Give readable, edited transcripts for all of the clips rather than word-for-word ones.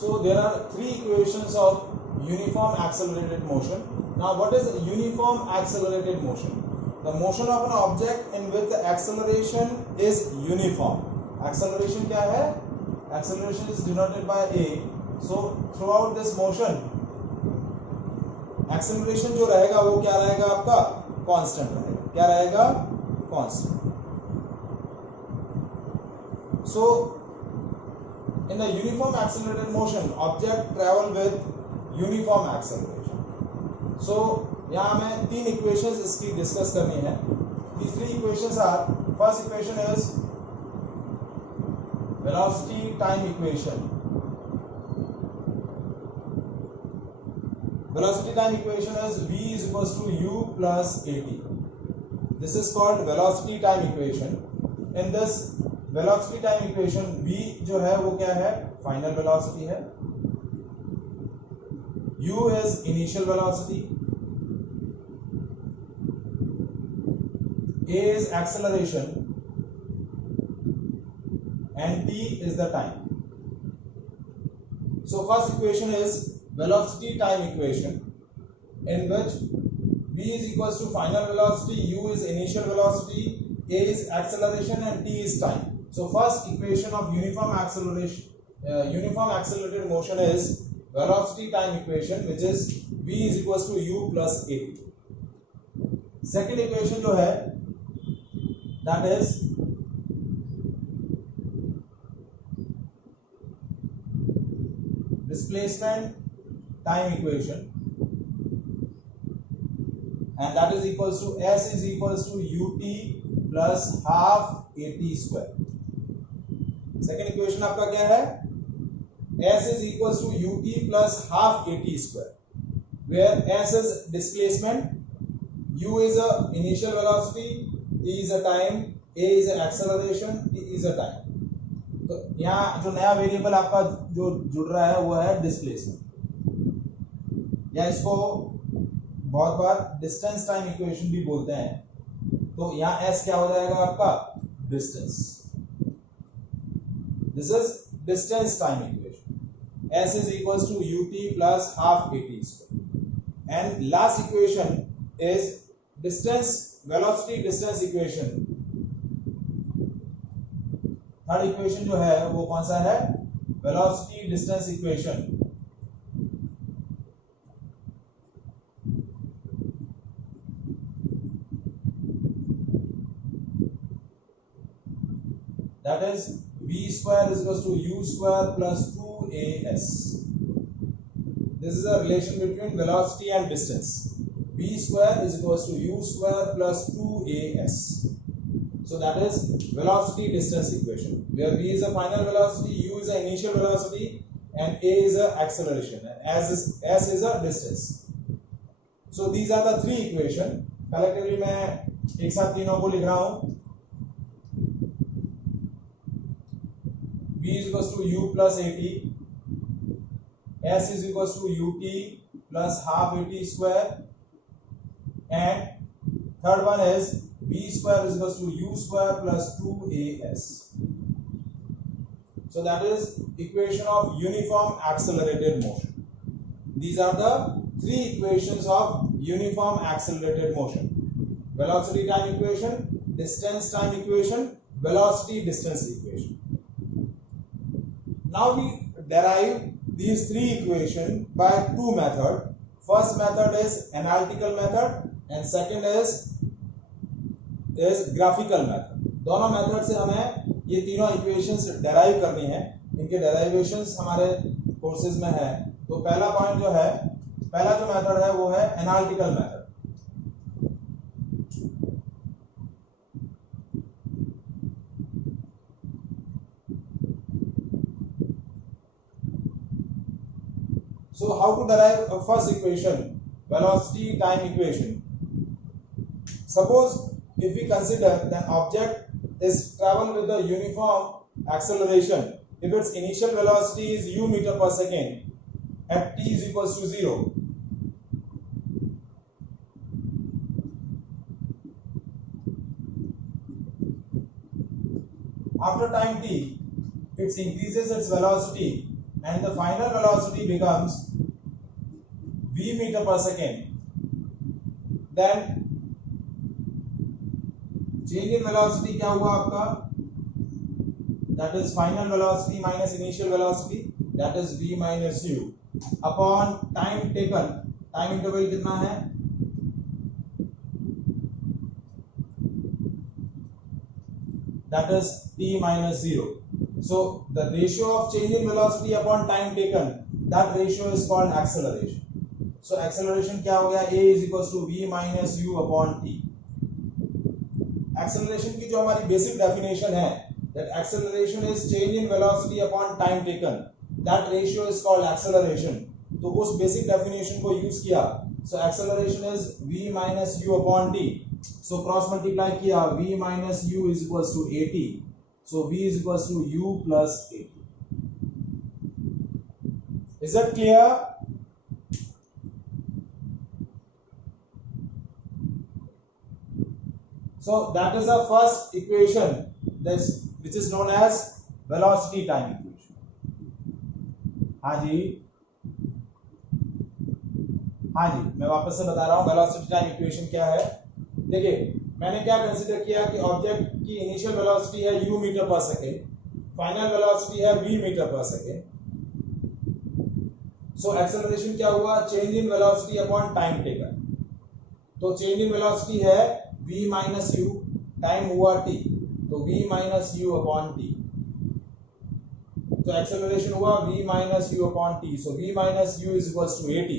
So there are three equations of uniform accelerated motion. Now what is uniform accelerated motion? The motion of an object in which the acceleration is uniform. Acceleration क्या है? Acceleration is denoted by a. So throughout this motion, acceleration जो रहेगा वो क्या रहेगा आपका? Constant रहेगा. क्या रहेगा? Constant. So in the uniform accelerated motion, object travel with uniform acceleration. So यहाँ हमें तीन equations इसकी डिस्कस करनी है. These three equations are, first equation is velocity time equation. Velocity time equation is v is equals to u plus at. This is called velocity time equation. In this velocity time equation, v जो है वो क्या है? Final velocity है. u is initial velocity. A is acceleration and t is the time. So first equation is velocity time equation, in which v is equals to final velocity, u is initial velocity, a is acceleration and t is time. So first equation of uniform accelerated motion is velocity time equation, which is v is equals to u plus at. Second equation जो है, that is displacement time equation, and that is equals to s is equals to ut plus half at square. Second equation आपका क्या है? s is equals to ut plus half at square, where s is displacement, u is a initial velocity, t is a time, a is an acceleration, t is a time. तो यहाँ जो नया variable आपका जो जुड़ रहा है वो है डिस्प्लेसमेंट, या इसको बहुत बार डिस्टेंस टाइम इक्वेशन भी बोलते हैं. तो यहाँ s क्या हो जाएगा आपका? Distance. This is distance time equation. s is equals to ut plus half at square. And last equation is distance velocity distance equation. Third equation जो है वो कौन सा है? Velocity distance equation. That is v square is equals to u square plus 2as. This is a relation between velocity and distance. v square is equals to u square plus 2as. So that is velocity distance equation, where v is a final velocity, u is a initial velocity, and a is a acceleration, and s is a distance. So these are the three equation. Collectively मैं एक साथ तीनों को लिख रहा हूँ. v is equals to u plus at, s is equals to ut plus half at square, and third one is v square is equals to u square plus 2as. So that is equation of uniform accelerated motion. These are the three equations of uniform accelerated motion: velocity time equation, distance time equation, velocity distance equation. Now we derive these three equations by two methods. First method is analytical method and second is graphical method. दोनों method से हमें ये तीनों equations derive करनी है. इनके डेराइवेशंस हमारे courses में है. तो पहला पॉइंट जो है, पहला जो मेथड है वो है analytical method. So how to derive a first equation, velocity time equation? Suppose if we consider that object is travel with a uniform acceleration, if its initial velocity is u meter per second at t is equals to 0, after time t it increases its velocity and the final velocity becomes v meter per second, then change in velocity क्या हुआ आपका, that is final velocity minus initial velocity, that is v minus u upon time taken. Time interval कितना है, that is t minus 0. So the ratio of change in velocity upon time taken, that ratio is called acceleration. So acceleration क्या हो गया, a is equals to v minus u upon t. acceleration की जो हमारी basic definition है, that acceleration is change in velocity upon time taken, that ratio is called acceleration. तो उस basic definition को use किया, so acceleration is v minus u upon t. So cross multiply किया, v minus u is equals to at, so v is equals to u plus at. Is that clear? So that is the first equation, this which is known as velocity time equation. हाँ जी, हाँ जी, मैं वापस से बता रहा हूँ velocity time equation क्या है. देखिए मैंने क्या कंसीडर किया कि ऑब्जेक्ट की इनिशियल वेलोसिटी है u मीटर पर सेकेंड, फाइनल वेलोसिटी है v मीटर पर सेकेंड. सो एक्सेलरेशन क्या हुआ, change in velocity upon time taken. तो चेंज इन वेलोसिटी है v माइनस u, टाइम हुआ t, तो v minus u upon t. तो एक्सेलरेशन हुआ v minus u upon t. So v minus u is equals to at.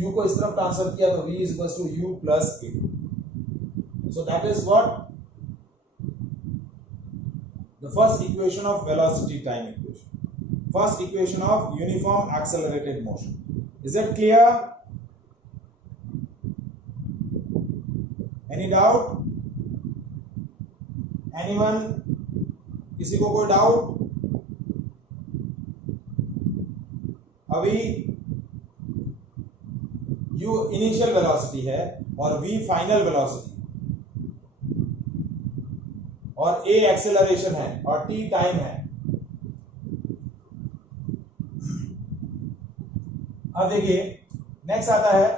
u को इस तरफ transfer किया तो v is equals to u plus at. So that is what the first equation of velocity time equation, first equation of uniform accelerated motion. Is it clear? Any doubt? Anyone? किसी को कोई doubt? अभी u initial velocity है और v final velocity और a acceleration है और t time है. अब देखिए नेक्स्ट आता है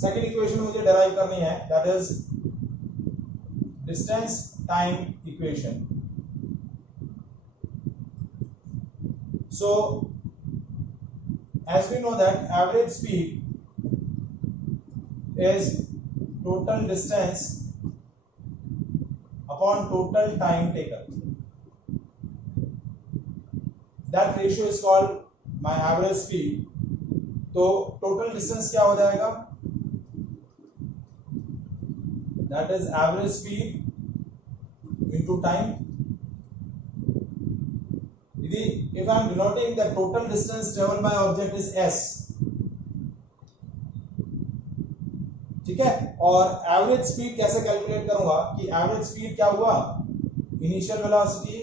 सेकंड इक्वेशन मुझे डेराइव करनी है, that is distance time equation. So as we know that average speed is total distance upon total time taken. That ratio is called my average speed. तो total distance क्या हो जाएगा, that is average speed into time. If I am denoting the total distance traveled by object is s, ठीक है. और average speed कैसे calculate करूंगा कि एवरेज स्पीड क्या हुआ, initial velocity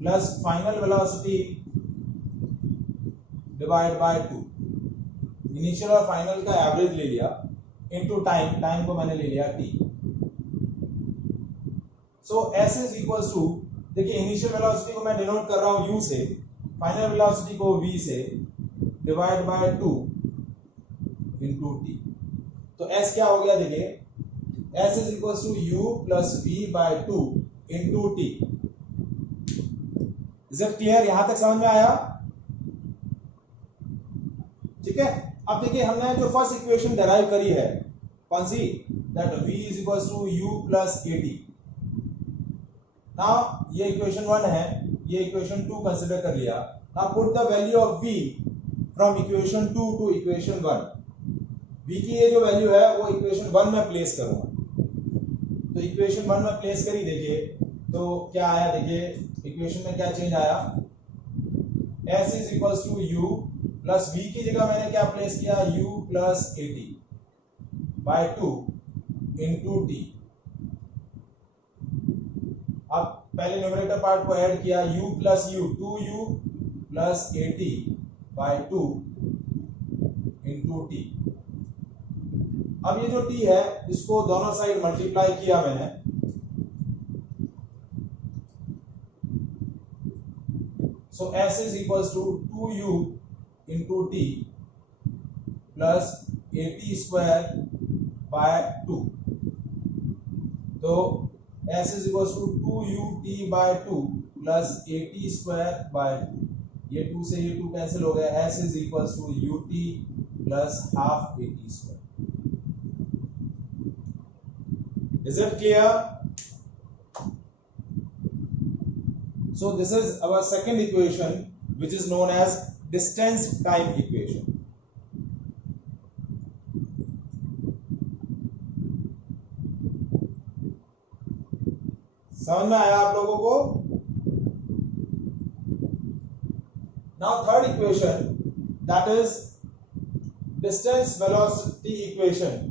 plus final velocity divide by 2. Initial और final का एवरेज ले लिया इनटू टाइम, टाइम को मैंने ले लिया t. So s is equals to, देखिए इनिशियल वेलोसिटी को मैं डिनोट कर रहा हूं u से, फाइनल वेलोसिटी को v से, डिवाइड बाय 2 इनटू t. तो s क्या हो गया, देखिए s is equals to u plus v by 2 into t. Is it clear? यहां तक समझ में आया? ठीक है. अब देखिए हमने जो फर्स्ट इक्वेशन डेराइव करी है कौन सी, that v is equals to u plus at. Now ये इक्वेशन 1 है, ये इक्वेशन 2 कंसीडर कर लिया. Now put the value of v from equation 2 to equation 1. v की ये जो वैल्यू है वो इक्वेशन 1 में प्लेस करूंगा. तो इक्वेशन 1 में प्लेस करी, देखिए तो क्या आया, देखिए इक्वेशन में क्या चेंज आया, s is equals to u plus v की जगह मैंने क्या प्लेस किया, u plus at by 2 into t. अब पहले न्यूमरेटर पार्ट को ऐड किया, u plus u, 2u plus at by 2 into t. अब ये जो t है इसको दोनों साइड मल्टीप्लाई किया मैंने, So s is equals to 2u into t plus at square by 2. तो s is equals to 2ut by 2 plus at square by 2. ये 2 से ये 2 कैंसिल हो गया. s is equals to ut plus half at square. Is it clear? So this is our second equation, which is known as distance time equation. समझ में आया आप लोगों को? Now third equation, that is distance velocity equation.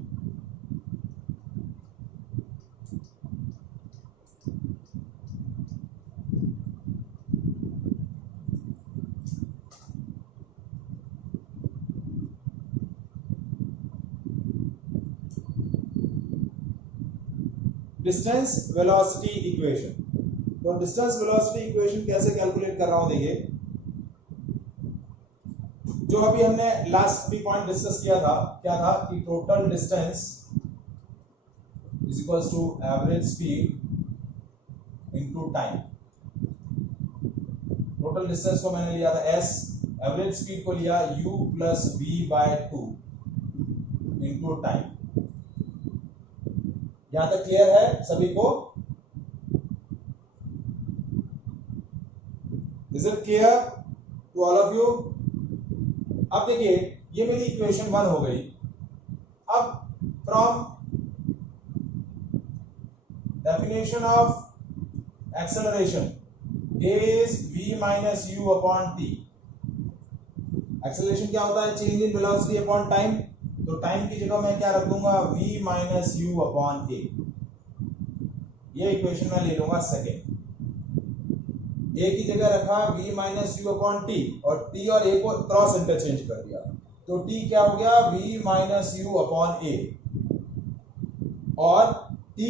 Distance velocity equation. तो distance velocity equation कैसे calculate कर रहा हूं, देखिए जो अभी हमने लास्ट भी पॉइंट डिस्कस किया था, क्या था कि total distance is equals to average speed into time. Total distance को मैंने लिया था s, एवरेज स्पीड को लिया u plus v by 2 into time. यहां तक क्लियर है सभी को? Is it clear to all of you? अब देखिए ये मेरी इक्वेशन 1 हो गई. अब from definition of acceleration a is v minus u upon t. Acceleration क्या होता है? Change in velocity upon time. तो टाइम की जगह मैं क्या रख दूंगा? v minus u upon a. ये इक्वेशन मैं ले लूंगा सेकेंड. a की जगह रखा v minus u upon T और t और a को क्रॉस इंटरचेंज कर दिया. तो t क्या हो गया? v minus u upon a. और t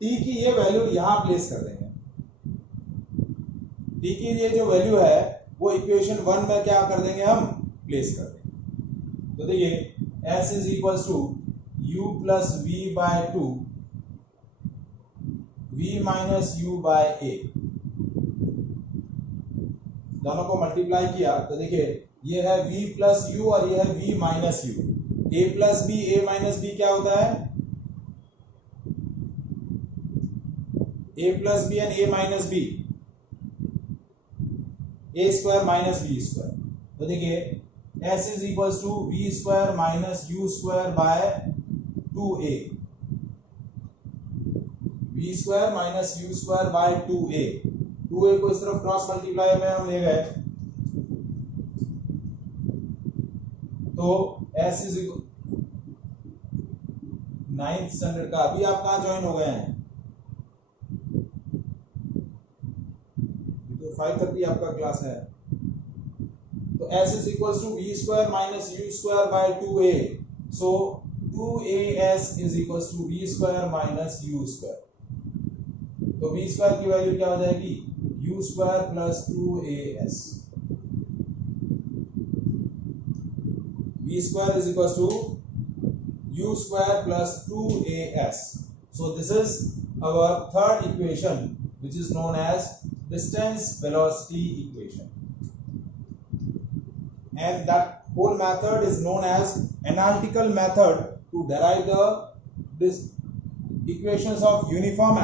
की ये वैल्यू यहां प्लेस कर देंगे. t की ये जो वैल्यू है वो इक्वेशन 1 में क्या कर देंगे? हम प्लेस कर देंगे. तो देखिए s is equals to u plus v by 2 v minus u by a. दोनों को मल्टीप्लाई किया तो देखिए ये है v प्लस u और ये है v minus u. a plus b, a minus b क्या होता है? a plus b and a minus b, a square minus b square. तो देखिए s is equals to v square minus u square by 2a. v square minus u square by 2a. 2a को इस तरफ cross multiply में हम ले गए तो s is equal 9th standard का. अभी आप कहां ज्वाइन हो गए हैं? तो 5:30 आपका क्लास है. तो s is equals to v square minus u square by 2a. So 2as is equals to v square minus u square. तो v square की वैल्यू क्या हो जाएगी? u square plus 2as. v square is equals to u square plus 2as. So this is our third equation, which is known as distance velocity equation. And that whole method is known as analytical method to derive the equations of uniform